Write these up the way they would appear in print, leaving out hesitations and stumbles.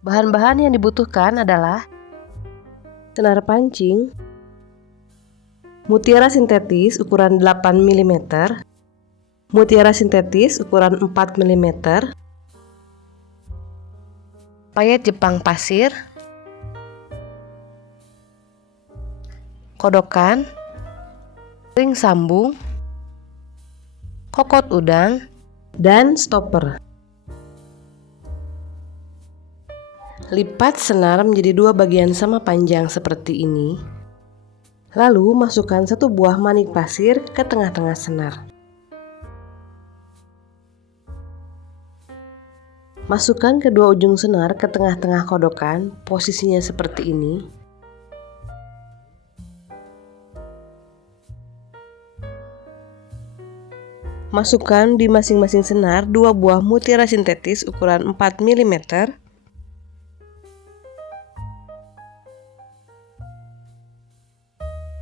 Bahan-bahan yang dibutuhkan adalah senar pancing, mutiara sintetis ukuran 8 mm, mutiara sintetis ukuran 4 mm, payet Jepang pasir, kodokan, ring sambung, kokot udang, dan stopper. Lipat senar menjadi 2 bagian sama panjang seperti ini. Lalu masukkan 1 buah manik pasir ke tengah-tengah senar. Masukkan kedua ujung senar ke tengah-tengah kodokan, posisinya seperti ini. Masukkan di masing-masing senar 2 buah mutiara sintetis ukuran 4 mm.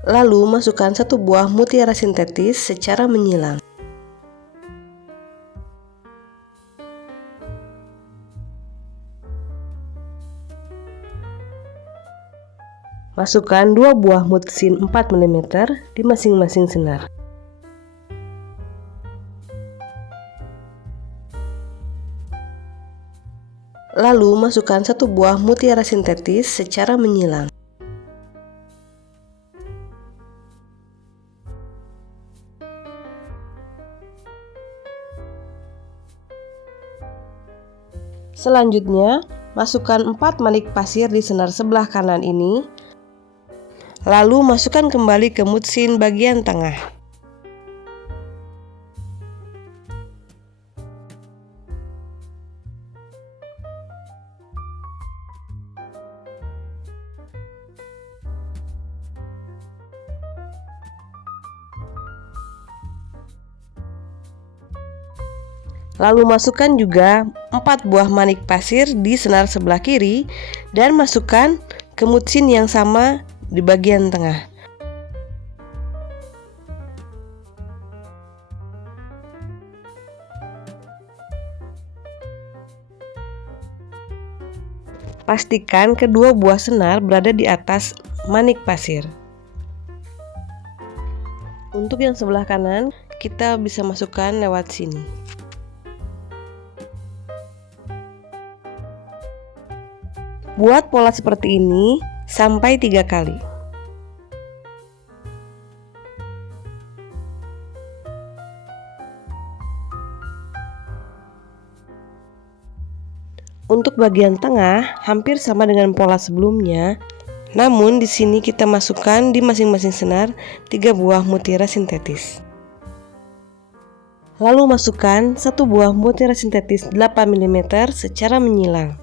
Lalu masukkan 1 buah mutiara sintetis secara menyilang. Masukkan 2 buah mutsin 4 mm di masing-masing senar. Lalu masukkan 1 buah mutiara sintetis secara menyilang. Selanjutnya, masukkan 4 manik pasir di senar sebelah kanan ini. Lalu masukkan kembali ke mutsin bagian tengah. Lalu masukkan juga 4 buah manik pasir di senar sebelah kiri dan masukkan ke mutsin yang sama di bagian tengah. Pastikan kedua buah senar berada di atas manik pasir. Untuk yang sebelah kanan, kita bisa masukkan lewat sini. Buat pola seperti ini sampai 3 kali. Untuk bagian tengah hampir sama dengan pola sebelumnya, namun di sini kita masukkan di masing-masing senar 3 buah mutiara sintetis. Lalu masukkan 1 buah mutiara sintetis 8 mm secara menyilang.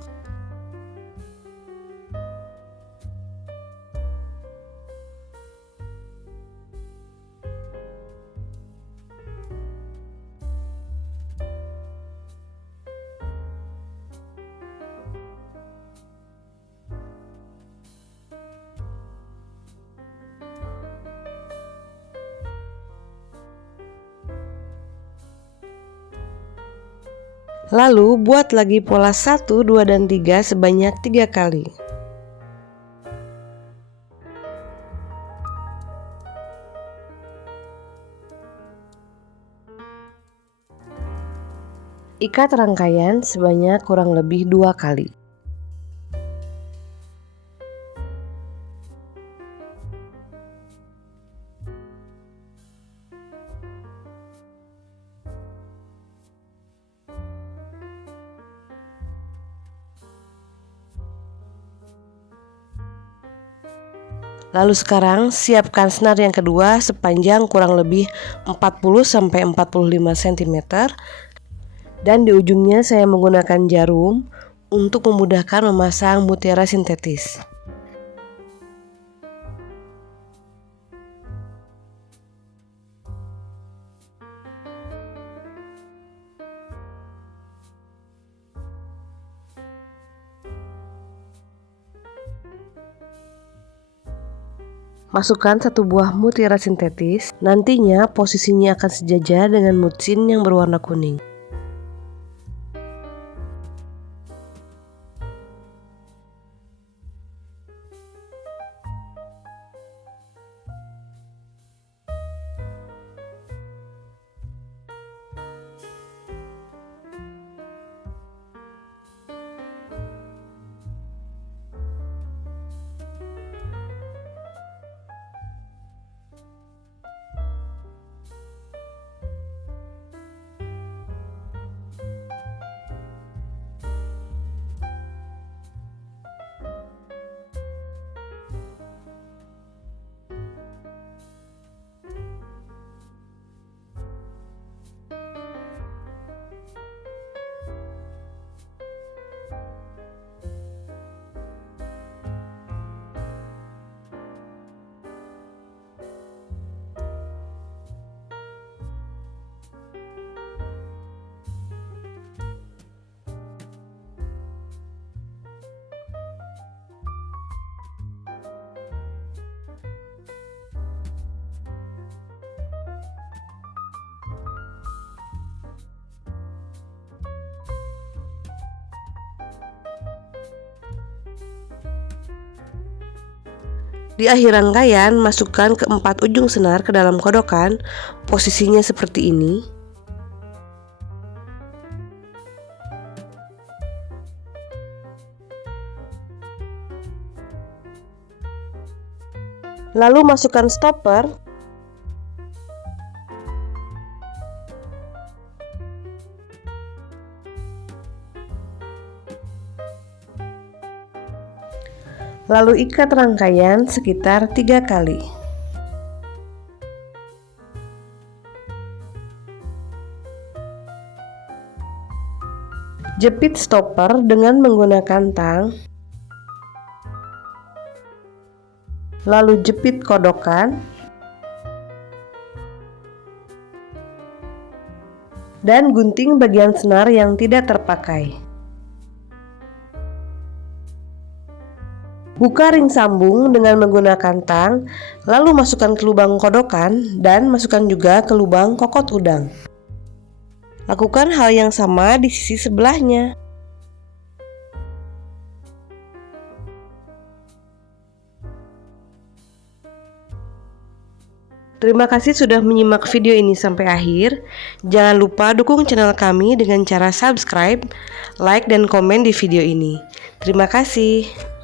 Lalu buat lagi pola 1, 2, dan 3 sebanyak 3 kali. Ikat rangkaian sebanyak kurang lebih 2 kali. Lalu sekarang siapkan senar yang kedua sepanjang kurang lebih 40-45 cm dan di ujungnya saya menggunakan jarum untuk memudahkan memasang mutiara sintetis. Masukkan 1 buah mutiara sintetis, nantinya posisinya akan sejajar dengan mutsin yang berwarna kuning. Di akhir rangkaian, masukkan keempat ujung senar ke dalam kodokan, posisinya seperti ini. Lalu masukkan stopper. Lalu ikat rangkaian sekitar 3 kali. Jepit stopper dengan menggunakan tang. Lalu jepit kodokan. Dan gunting bagian senar yang tidak terpakai. Buka ring sambung dengan menggunakan tang, lalu masukkan ke lubang kodokan dan masukkan juga ke lubang kokot udang. Lakukan hal yang sama di sisi sebelahnya. Terima kasih sudah menyimak video ini sampai akhir. Jangan lupa dukung channel kami dengan cara subscribe, like, dan komen di video ini. Terima kasih.